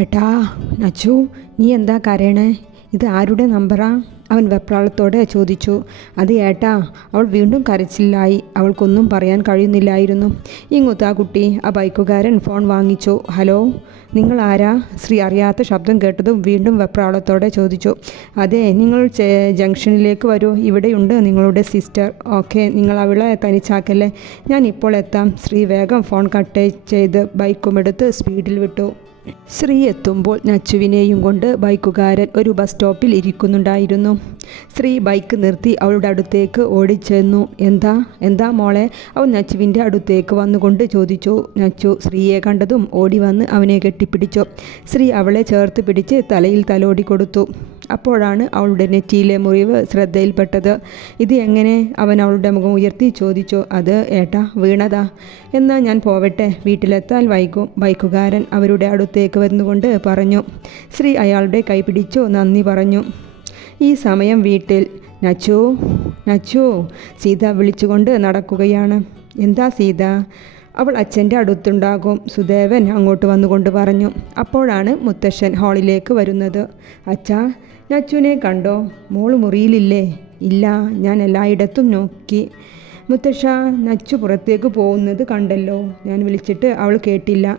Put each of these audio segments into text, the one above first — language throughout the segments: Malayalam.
ഏട്ടാ, നച്ചു, നീ എന്താ കരയണേ? ഇത് ആരുടെ നമ്പറാ? അവൻ വെപ്രാളത്തോടെ ചോദിച്ചു. അത് ഏട്ടാ, അവൾ വീണ്ടും കരച്ചിലായി. അവൾക്കൊന്നും പറയാൻ കഴിയുന്നില്ലായിരുന്നു. ഇങ്ങുത്താ കുട്ടി, ആ ബൈക്കുകാരൻ ഫോൺ വാങ്ങിച്ചു. ഹലോ, നിങ്ങൾ ആരാ? ശ്രീ അറിയാത്ത ശബ്ദം കേട്ടതും വീണ്ടും വെപ്രാളത്തോടെ ചോദിച്ചു. അതെ, നിങ്ങൾ ജംഗ്ഷനിലേക്ക് വരൂ, ഇവിടെയുണ്ട് നിങ്ങളുടെ സിസ്റ്റർ. ഓക്കെ, നിങ്ങൾ അവളെ തനിച്ചാക്കല്ലേ, ഞാൻ ഇപ്പോൾ എത്താം. ശ്രീ വേഗം ഫോൺ കട്ട് ചെയ്ത് ബൈക്കുമെടുത്ത് സ്പീഡിൽ വിട്ടു. ശ്രീ എത്തുമ്പോൾ നച്ചുവിനെയും കൊണ്ട് ബൈക്കുകാരൻ ഒരു ബസ് സ്റ്റോപ്പിൽ ഇരിക്കുന്നുണ്ടായിരുന്നു. ശ്രീ ബൈക്ക് നിർത്തി അവളുടെ അടുത്തേക്ക് ഓടിച്ചെന്നു. എന്താ എന്താ മോളെ? അവൻ നച്ചുവിൻ്റെ അടുത്തേക്ക് വന്നുകൊണ്ട് ചോദിച്ചു. നച്ചു ശ്രീയെ കണ്ടതും ഓടി വന്ന് അവനെ കെട്ടിപ്പിടിച്ചു. ശ്രീ അവളെ ചേർത്ത് പിടിച്ച് തലയിൽ തലോടി കൊടുത്തു. അപ്പോഴാണ് അവളുടെ നെറ്റിയിലെ മുറിവ് ശ്രദ്ധയിൽപ്പെട്ടത്. ഇത് എങ്ങനെ? അവൻ അവളുടെ മുഖം ഉയർത്തി ചോദിച്ചു. അത് ഏട്ടാ, വീണതാ. എന്നാൽ ഞാൻ പോവട്ടെ, വീട്ടിലെത്താൻ വൈകും, ബൈക്കുകാരൻ അവരുടെ അടുത്തേക്ക് വന്നുകൊണ്ട് പറഞ്ഞു. ശ്രീ അയാളുടെ കൈ പിടിച്ചു നന്ദി പറഞ്ഞു. ഈ സമയം വീട്ടിൽ നച്ചു നച്ചു സീത വിളിച്ചുകൊണ്ട് നടക്കുകയാണ്. എന്താ സീത? അവൾ അച്ഛൻ്റെ അടുത്തുണ്ടാകും, സുദേവൻ അങ്ങോട്ട് വന്നുകൊണ്ട് പറഞ്ഞു. അപ്പോഴാണ് മുത്തശ്ശൻ ഹാളിലേക്ക് വരുന്നത്. അച്ഛാ, നച്ചുവിനെ കണ്ടോ? മോൾ മുറിയിലില്ലേ? ഇല്ല, ഞാൻ എല്ലായിടത്തും നോക്കി. മുത്തശ്ശ, നച്ചു പുറത്തേക്ക് പോകുന്നത് കണ്ടല്ലോ, ഞാൻ വിളിച്ചിട്ട് അവൾ കേട്ടില്ല.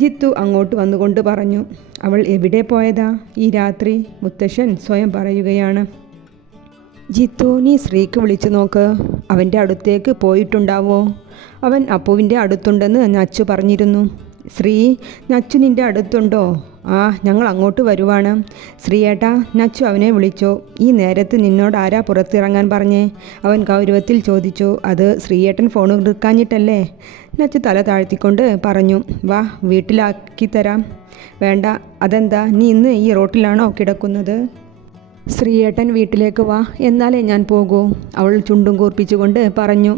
ജിത്തു അങ്ങോട്ട് വന്നുകൊണ്ട് പറഞ്ഞു. അവൾ എവിടെ പോയതാ ഈ രാത്രി? മുത്തശ്ശൻ സ്വയം പറയുകയാണ്. ജിത്തു, നീ ശ്രീക്ക് വിളിച്ചു നോക്ക്, അവൻ്റെ അടുത്തേക്ക് പോയിട്ടുണ്ടാവോ? അവൻ അപ്പുവിൻ്റെ അടുത്തുണ്ടെന്ന് നച്ചു പറഞ്ഞിരുന്നു. ശ്രീ, നച്ചു നിൻ്റെ അടുത്തുണ്ടോ? ആ, ഞങ്ങൾ അങ്ങോട്ട് വരുവാണ്. ശ്രീയേട്ടാ, നച്ചു അവനെ വിളിച്ചോ. ഈ നേരത്ത് നിന്നോട് ആരാ പുറത്തിറങ്ങാൻ പറഞ്ഞേ? അവൻ ഗൗരവത്തിൽ ചോദിച്ചു. അത് ശ്രീയേട്ടൻ ഫോൺ എടുക്കാഞ്ഞിട്ടല്ലേ? നച്ചു തല താഴ്ത്തിക്കൊണ്ട് പറഞ്ഞു. വാ, വീട്ടിലാക്കി തരാം. വേണ്ട. അതെന്താ, നീ ഇന്ന് ഈ റോട്ടിലാണോ കിടക്കുന്നത്? ശ്രീയേട്ടൻ വീട്ടിലേക്ക് വാ, എന്നാലേ ഞാൻ പോകൂ, അവൾ ചുണ്ടും കൂർപ്പിച്ചുകൊണ്ട് പറഞ്ഞു.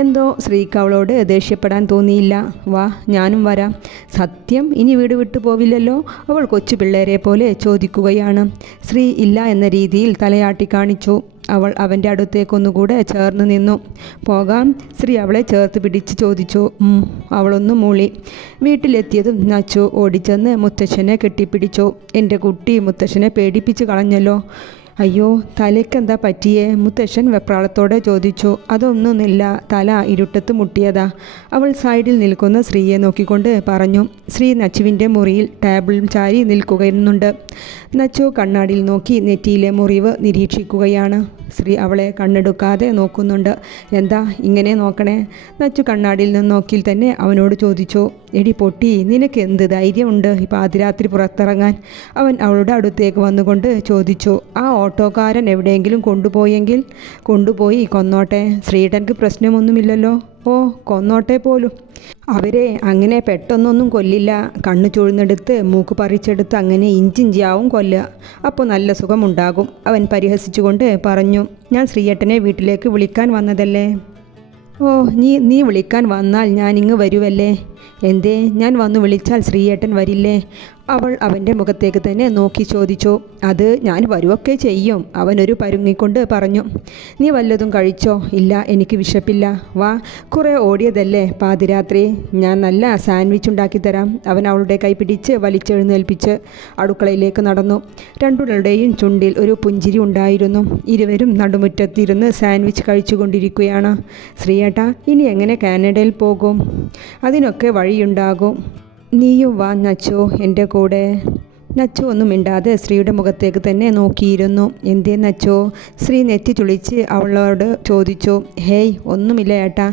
എന്തോ ശ്രീക്ക് അവളോട് ദേഷ്യപ്പെടാൻ തോന്നിയില്ല. വാ, ഞാനും വരാം. സത്യം, ഇനി വീട് വിട്ടു പോവില്ലല്ലോ? അവൾ കൊച്ചു പിള്ളേരെ പോലെ ചോദിക്കുകയാണ്. ശ്രീ ഇല്ല എന്ന രീതിയിൽ തലയാട്ടി കാണിച്ചു. അവൾ അവൻ്റെ അടുത്തേക്കൊന്നുകൂടെ ചേർന്ന് നിന്നു. പോകാം? ശ്രീ അവളെ ചേർത്ത് പിടിച്ച് ചോദിച്ചു. അവളൊന്ന് മൂളി. വീട്ടിലെത്തിയതും നച്ചു ഓടിച്ചെന്ന് മുത്തശ്ശനെ കെട്ടിപ്പിടിച്ചു. എൻ്റെ കുട്ടി മുത്തശ്ശനെ പേടിപ്പിച്ച് കളഞ്ഞല്ലോ. അയ്യോ, തലയ്ക്കെന്താ പറ്റിയേ? മുത്തശ്ശൻ വെപ്രാളത്തോടെ ചോദിച്ചു. അതൊന്നുമില്ല, തല ഇരുട്ടത്ത് മുട്ടിയതാ, അവൾ സൈഡിൽ നിൽക്കുന്ന ശ്രീയെ നോക്കിക്കൊണ്ട് പറഞ്ഞു. ശ്രീ നച്ചുവിൻ്റെ മുറിയിൽ ടേബിളിൽ ചാരി നിൽക്കുന്നുണ്ട്. നച്ചു കണ്ണാടിയിൽ നോക്കി നെറ്റിയിലെ മുറിവ് നിരീക്ഷിക്കുകയാണ്. ശ്രീ അവളെ കണ്ണെടുക്കാതെ നോക്കുന്നുണ്ട്. എന്താ ഇങ്ങനെ നോക്കണേ? നച്ചു കണ്ണാടിയിൽ നിന്ന് നോക്കിയിൽ തന്നെ അവനോട് ചോദിച്ചു. എടി പൊട്ടി, നിനക്ക് എന്ത് ധൈര്യമുണ്ട് ഈ പാതിരാത്രി പുറത്തിറങ്ങാൻ? അവൻ അവളുടെ അടുത്തേക്ക് വന്നുകൊണ്ട് ചോദിച്ചു. ആ ഓട്ടോക്കാരൻ എവിടെയെങ്കിലും കൊണ്ടുപോയെങ്കിൽ കൊണ്ടുപോയി കൊന്നോട്ടെ, ശ്രീധർക്ക് പ്രശ്നമൊന്നുമില്ലല്ലോ. ഓ, കൊന്നോട്ടെ പോലും. അവരെ അങ്ങനെ പെട്ടെന്നൊന്നും കൊല്ലില്ല. കണ്ണു ചുഴുന്നെടുത്ത് മൂക്ക് പറിച്ചെടുത്ത് അങ്ങനെ ഇഞ്ചിഞ്ചിയാവും കൊല്ലുക. അപ്പോൾ നല്ല സുഖമുണ്ടാകും, അവൻ പരിഹസിച്ചുകൊണ്ട് പറഞ്ഞു. ഞാൻ ശ്രീയേട്ടനെ വീട്ടിലേക്ക് വിളിക്കാൻ വന്നതല്ലേ. ഓ, നീ വിളിക്കാൻ വന്നാൽ ഞാനിങ്ങ് വരുവല്ലേ? എന്തേ, ഞാൻ വന്നു വിളിച്ചാൽ ശ്രീയേട്ടൻ വരില്ലേ? അവൾ അവൻ്റെ മുഖത്തേക്ക് തന്നെ നോക്കി ചോദിച്ചു. അത് ഞാൻ വരുവൊക്കെ ചെയ്യും, അവനൊരു പരുങ്ങിക്കൊണ്ട് പറഞ്ഞു. നീ വല്ലതും കഴിച്ചോ? ഇല്ല, എനിക്ക് വിശപ്പില്ല. വാ, കുറേ ഓടിയതല്ലേ പാതിരാത്രി, ഞാൻ നല്ല സാൻഡ്വിച്ച് ഉണ്ടാക്കി തരാം. അവൻ അവളുടെ കൈ പിടിച്ച് വലിച്ചെഴുന്നേൽപ്പിച്ച് അടുക്കളയിലേക്ക് നടന്നു. രണ്ടുകളുടെയും ചുണ്ടിൽ ഒരു പുഞ്ചിരി ഉണ്ടായിരുന്നു. ഇരുവരും നടുമുറ്റത്തിരുന്ന് സാൻഡ്വിച്ച് കഴിച്ചുകൊണ്ടിരിക്കുകയാണ്. ശ്രീയേട്ടാ, ഇനി എങ്ങനെ കാനഡയിൽ പോകും? അതിനൊക്കെ വഴിയുണ്ടാകും. നീയും വാ നച്ചു എൻ്റെ കൂടെ. നച്ചു ഒന്നും മിണ്ടാതെ ശ്രീയുടെ മുഖത്തേക്ക് തന്നെ നോക്കിയിരുന്നു. എന്തേ നച്ചു? ശ്രീ നെറ്റി ചുളിച്ച് അവളോട് ചോദിച്ചു. ഹേയ്, ഒന്നുമില്ല ഏട്ടാ.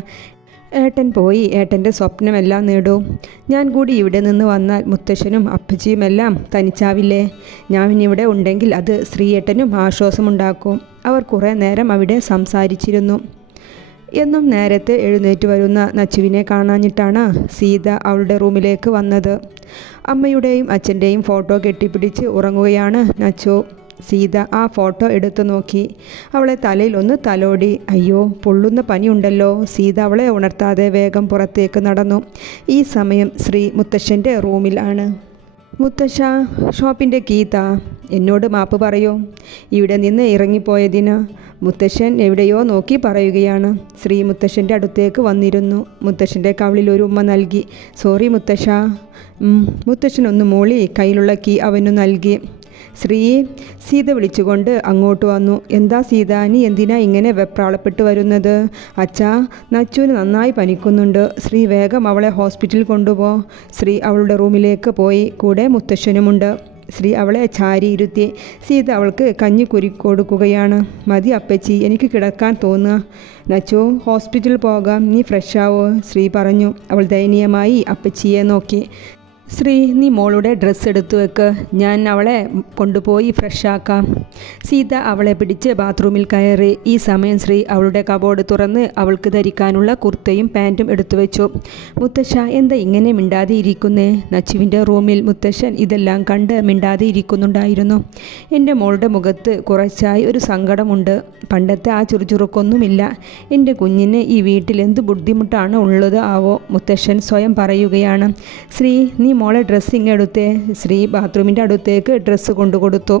ഏട്ടൻ പോയി ഏട്ടൻ്റെ സ്വപ്നമെല്ലാം നേടും. ഞാൻ കൂടി ഇവിടെ നിന്ന് വന്നാൽ മുത്തശ്ശനും അപ്പച്ചിയുമെല്ലാം തനിച്ചാവില്ലേ? ഞാൻ ഇവിടെ ഉണ്ടെങ്കിൽ അത് ശ്രീയേട്ടനും ആശ്വാസമുണ്ടാക്കും. അവർ കുറേ നേരം അവിടെ സംസാരിച്ചിരുന്നു. എന്നും നേരത്തെ എഴുന്നേറ്റ് വരുന്ന നച്ചുവിനെ കാണാഞ്ഞിട്ടാണ് സീത അവളുടെ റൂമിലേക്ക് വന്നത്. അമ്മയുടെയും അച്ഛൻ്റെയും ഫോട്ടോ കെട്ടിപ്പിടിച്ച് ഉറങ്ങുകയാണ് നച്ചു. സീത ആ ഫോട്ടോ എടുത്തു നോക്കി. അവളെ തലയിൽ ഒന്ന് തലോടി. അയ്യോ, പൊള്ളുന്ന പനിയുണ്ടല്ലോ. സീത അവളെ ഉണർത്താതെ വേഗം പുറത്തേക്ക് നടന്നു. ഈ സമയം ശ്രീ മുത്തശ്ശൻ്റെ റൂമിലാണ്. മുത്തശ്ശ, ഷോപ്പിൻ്റെ കീത്താ, എന്നോട് മാപ്പ് പറയൂ. ഇവിടെ നിന്ന് ഇറങ്ങിപ്പോയതിന്. മുത്തശ്ശൻ എവിടെയോ നോക്കി പറയുകയാണ്. ശ്രീ മുത്തശ്ശൻ്റെ അടുത്തേക്ക് വന്നിരുന്നു. മുത്തശ്ശൻ്റെ കവിളിൽ ഒരു ഉമ്മ നൽകി. സോറി മുത്തശ്ശ. മുത്തശ്ശൻ ഒന്ന് മൂളി കയ്യിലുള്ള കീ അവനു നൽകി. ശ്രീ, സീത വിളിച്ചുകൊണ്ട് അങ്ങോട്ട് വന്നു. എന്താ സീത, നീ എന്തിനാ ഇങ്ങനെ വെപ്രാളപ്പെട്ട് വരുന്നത്? അച്ഛാ, നച്ചുവിന് നന്നായി പനിക്കുന്നുണ്ട്. ശ്രീ വേഗം അവളെ ഹോസ്പിറ്റലിൽ കൊണ്ടുപോ. ശ്രീ അവളുടെ റൂമിലേക്ക് പോയി. കൂടെ മുത്തശ്ശനുമുണ്ട്. ശ്രീ അവളെ ചാരി ഇരുത്തി. സീത അവൾക്ക് കഞ്ഞി കൊടുക്കുകയാണ്. മതി അപ്പച്ചി, എനിക്ക് കിടക്കാൻ തോന്നുക. നച്ചു, ഹോസ്പിറ്റലിൽ പോകാം, നീ ഫ്രഷ് ആവോ? ശ്രീ പറഞ്ഞു. അവൾ ദയനീയമായി അപ്പച്ചിയെ നോക്കി. ശ്രീ, നീ മോളുടെ ഡ്രസ്സ് എടുത്തു വെക്ക്, ഞാൻ അവളെ കൊണ്ടുപോയി ഫ്രഷാക്കാം. സീത അവളെ പിടിച്ച് ബാത്റൂമിൽ കയറി. ഈ സമയം ശ്രീ അവളുടെ കബോർഡ് തുറന്ന് അവൾക്ക് ധരിക്കാനുള്ള കുർത്തയും പാൻറ്റും എടുത്തു വെച്ചു. മുത്തശ്ശ, എന്താ ഇങ്ങനെ മിണ്ടാതെ ഇരിക്കുന്നേ? നച്ചുവിൻ്റെ റൂമിൽ മുത്തശ്ശൻ ഇതെല്ലാം കണ്ട് മിണ്ടാതെ ഇരിക്കുന്നുണ്ടായിരുന്നു. എൻ്റെ മോളുടെ മുഖത്ത് കുറച്ചായി ഒരു സങ്കടമുണ്ട്. പണ്ടത്തെ ആ ചുറുചുറുക്കൊന്നുമില്ല. എൻ്റെ കുഞ്ഞിന് ഈ വീട്ടിൽ എന്ത് ബുദ്ധിമുട്ടാണ് ഉള്ളത് ആവോ, മുത്തശ്ശൻ സ്വയം പറയുകയാണ്. ശ്രീ, നീ മോളെ ഡ്രസ്സിങ് എടുത്തേ. ശ്രീ ബാത്റൂമിൻ്റെ അടുത്തേക്ക് ഡ്രസ്സ് കൊണ്ടുകൊടുത്തു.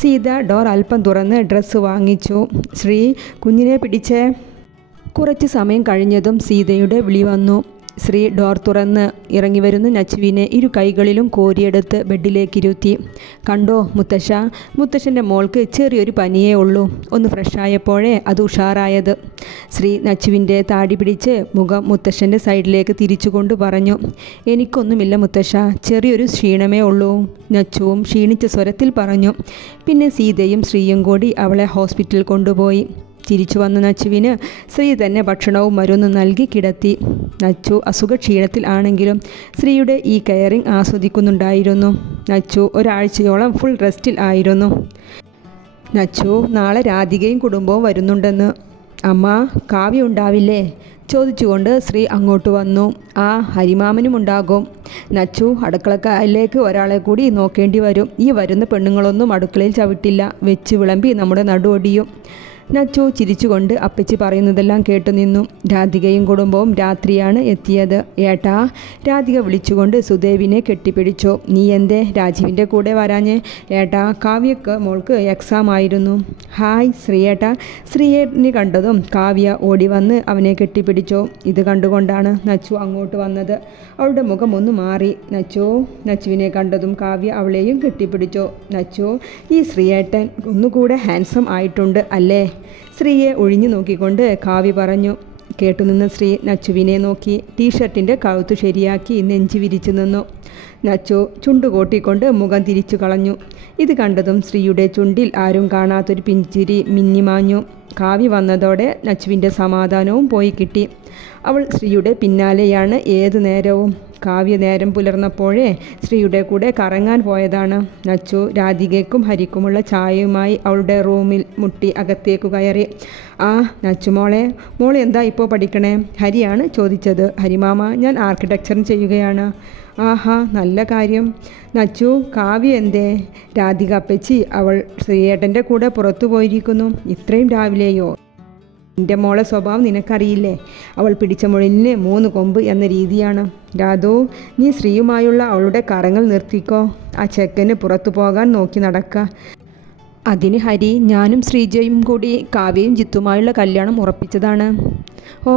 സീത ഡോർ അല്പം തുറന്ന് ഡ്രസ്സ് വാങ്ങിച്ചു. ശ്രീ, കുഞ്ഞിനെ പിടിച്ചേ. കുറച്ച് സമയം കഴിഞ്ഞതും സീതയുടെ വിളി വന്നു. ശ്രീ ഡോർ തുറന്ന് ഇറങ്ങി വരുന്ന നച്ചുവിനെ ഇരു കൈകളിലും കോരിയെടുത്ത് ബെഡിലേക്കിരുത്തി. കണ്ടോ മുത്തശ്ശ, മുത്തശ്ശൻ്റെ മോൾക്ക് ചെറിയൊരു പനിയേ ഉള്ളൂ. ഒന്ന് ഫ്രഷായപ്പോഴേ അത് ഉഷാറായത്. ശ്രീ നച്ചുവിൻ്റെ താടി പിടിച്ച് മുഖം മുത്തശ്ശൻ്റെ സൈഡിലേക്ക് തിരിച്ചുകൊണ്ട് പറഞ്ഞു. എനിക്കൊന്നുമില്ല മുത്തശ്ശ, ചെറിയൊരു ക്ഷീണമേ ഉള്ളൂ. നച്ചുവും ക്ഷീണിച്ച സ്വരത്തിൽ പറഞ്ഞു. പിന്നെ സീതയും ശ്രീയും കൂടി അവളെ ഹോസ്പിറ്റലിൽ കൊണ്ടുപോയി. തിരിച്ചു വന്ന നച്ചുവിന് ശ്രീ തന്നെ ഭക്ഷണവും മരുന്നും നൽകി കിടത്തി. നച്ചു അസുഖക്ഷീണത്തിൽ ആണെങ്കിലും ശ്രീയുടെ ഈ കെയറിങ് ആസ്വദിക്കുന്നുണ്ടായിരുന്നു. നച്ചു ഒരാഴ്ചയോളം ഫുൾ റെസ്റ്റിൽ ആയിരുന്നു. നച്ചു, നാളെ രാധികയും കുടുംബവും വരുന്നുണ്ടെന്ന്. അമ്മ, കാവ്യ ഉണ്ടാവില്ലേ? ചോദിച്ചുകൊണ്ട് ശ്രീ അങ്ങോട്ട് വന്നു. ആ, ഹരിമാമനും ഉണ്ടാകും. നച്ചു, അടുക്കളക്കാരിലേക്ക് ഒരാളെ കൂടി നോക്കേണ്ടി വരും. ഈ വരുന്ന പെണ്ണുങ്ങളൊന്നും അടുക്കളയിൽ ചവിട്ടില്ല. വെച്ച് വിളമ്പി നമ്മുടെ നടുവൊടിയും. നച്ചു ചിരിച്ചുകൊണ്ട് അപ്പച്ചി പറയുന്നതെല്ലാം കേട്ടു നിന്നു. രാധികയും കുടുംബവും രാത്രിയാണ് എത്തിയത്. ഏട്ടാ, രാധിക വിളിച്ചുകൊണ്ട് സുദേവിനെ കെട്ടിപ്പിടിച്ചു. നീ എന്തേ രാജീവിൻ്റെ കൂടെ വരാഞ്ഞേ? ഏട്ടാ, കാവ്യക്ക് മോൾക്ക് എക്സാം ആയിരുന്നു. ഹായ് ശ്രീയേട്ടാ. ശ്രീയേട്ടനെ കണ്ടതും കാവ്യ ഓടി വന്ന് അവനെ കെട്ടിപ്പിടിച്ചു. ഇത് കണ്ടുകൊണ്ടാണ് നച്ചു അങ്ങോട്ട് വന്നത്. അവളുടെ മുഖം ഒന്ന് മാറി. നച്ചുവിനെ കണ്ടതും കാവ്യ അവളെയും കെട്ടിപ്പിടിച്ചു. നച്ചു, ഈ ശ്രീയേട്ടൻ ഒന്നുകൂടെ ഹാൻസം ആയിട്ടുണ്ട് അല്ലേ? ശ്രീയെ ഒഴിഞ്ഞു നോക്കിക്കൊണ്ട് കാവ്യ പറഞ്ഞു. കേട്ടുനിന്ന ശ്രീ നച്ചുവിനെ നോക്കി. ടീഷർട്ടിൻ്റെ കഴുത്ത് ശരിയാക്കി നെഞ്ചു വിരിച്ചു നിന്നു. നച്ചു ചുണ്ടുകൂട്ടിക്കൊണ്ട് മുഖം തിരിച്ചു കളഞ്ഞു. ഇത് കണ്ടതും ശ്രീയുടെ ചുണ്ടിൽ ആരും കാണാത്തൊരു പിഞ്ചിരി മിന്നിമാഞ്ഞു. കാവ്യ വന്നതോടെ നച്ചുവിൻ്റെ സമാധാനവും പോയി കിട്ടി. അവൾ ശ്രീയുടെ പിന്നാലെയാണ് ഏതു നേരവും. കാവ്യ നേരം പുലർന്നപ്പോഴേ ശ്രീയുടെ കൂടെ കറങ്ങാൻ പോയതാണ്. നച്ചു രാധികയ്ക്കും ഹരിക്കുമുള്ള ചായയുമായി അവളുടെ റൂമിൽ മുട്ടി അകത്തേക്ക് കയറി. ആ നച്ചു മോളെ എന്താ ഇപ്പോൾ പഠിക്കണേ? ഹരിയാണ് ചോദിച്ചത്. ഹരിമാമ, ഞാൻ ആർക്കിടെക്ചറിന് ചെയ്യുകയാണ്. ആഹാ, നല്ല കാര്യം. നച്ചു, കാവ്യ എന്തേ? രാധിക അപ്പച്ചി അവൾ ശ്രീയേട്ടൻ്റെ കൂടെ പുറത്തു പോയിരിക്കുന്നു. ഇത്രയും രാവിലെയോ? എൻ്റെ മോളെ സ്വഭാവം നിനക്കറിയില്ലേ? അവൾ പിടിച്ച മുഴലിന് 3 കൊമ്പ് എന്ന രീതിയാണ്. രാധു, നീ ശ്രീയുമായുള്ള അവളുടെ കറങ്ങൾ നിർത്തിക്കോ. ആ ചെക്കന് പുറത്തു പോകാൻ നോക്കി നടക്കുക. അതിന് ഹരി, ഞാനും ശ്രീജയും കൂടി കാവ്യയും ജിത്തുമായുള്ള കല്യാണം ഉറപ്പിച്ചതാണ്. ഓ,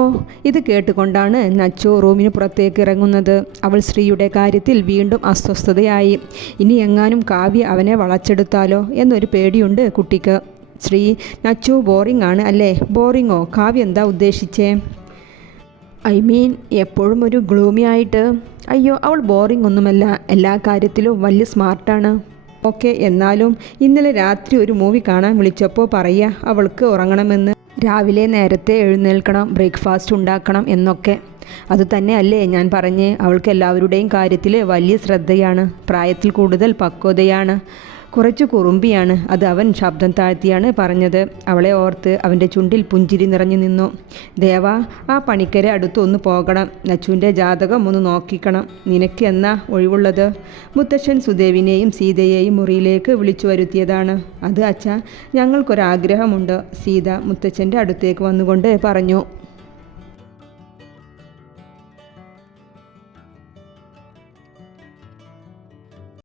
ഇത് കേട്ടുകൊണ്ടാണ് നച്ചു റൂമിന് പുറത്തേക്ക് ഇറങ്ങുന്നത്. അവൾ ശ്രീയുടെ കാര്യത്തിൽ വീണ്ടും അസ്വസ്ഥതയായി. ഇനി എങ്ങാനും കാവ്യ അവനെ വളച്ചെടുത്താലോ എന്നൊരു പേടിയുണ്ട് കുട്ടിക്ക്. ശ്രീ, നച്ചു ബോറിംഗ് ആണ് അല്ലേ? ബോറിങ്ങോ? കാവ്യ എന്താ ഉദ്ദേശിച്ചേ? ഐ മീൻ എപ്പോഴും ഒരു ഗ്ലൂമി ആയിട്ട്. അയ്യോ, അവൾ ബോറിംഗ് ഒന്നുമല്ല, എല്ലാ കാര്യത്തിലും വലിയ സ്മാർട്ടാണ്. ഓക്കെ, എന്നാലും ഇന്നലെ രാത്രി ഒരു മൂവി കാണാൻ വിളിച്ചപ്പോൾ പറയുക അവൾക്ക് ഉറങ്ങണമെന്ന്, രാവിലെ നേരത്തെ എഴുന്നേൽക്കണം, ബ്രേക്ക്ഫാസ്റ്റ് ഉണ്ടാക്കണം എന്നൊക്കെ. അതുതന്നെ അല്ലേ ഞാൻ പറഞ്ഞേ. അവൾക്ക് എല്ലാവരുടെയും കാര്യത്തിൽ വലിയ ശ്രദ്ധയാണ്. പ്രായത്തിൽ കൂടുതൽ പക്വതയാണ്. കുറച്ച് കുറുമ്പിയാണ്. അത് അവൻ ശബ്ദം താഴ്ത്തിയാണ് പറഞ്ഞത്. അവളെ ഓർത്ത് അവൻ്റെ ചുണ്ടിൽ പുഞ്ചിരി നിറഞ്ഞു നിന്നു. ദേവാ, ആ പണിക്കരെ അടുത്ത് ഒന്ന് പോകണം. നച്ചുവിൻ്റെ ജാതകം ഒന്ന് നോക്കിക്കണം. നിനക്ക് എന്നാ ഒഴിവുള്ളത്? മുത്തശ്ശൻ സുദേവിനെയും സീതയെയും മുറിയിലേക്ക് വിളിച്ചു വരുത്തിയതാണ്. അത് അച്ഛാ, ഞങ്ങൾക്കൊരാഗ്രഹമുണ്ട്. സീത മുത്തച്ഛൻ്റെ അടുത്തേക്ക് വന്നുകൊണ്ട് പറഞ്ഞു.